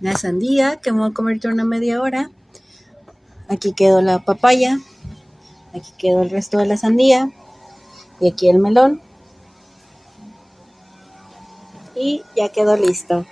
La sandía, que me voy a comer yo una media hora. Aquí quedó la papaya. Aquí quedó el resto de la sandía. Y aquí el melón. Y ya quedó listo.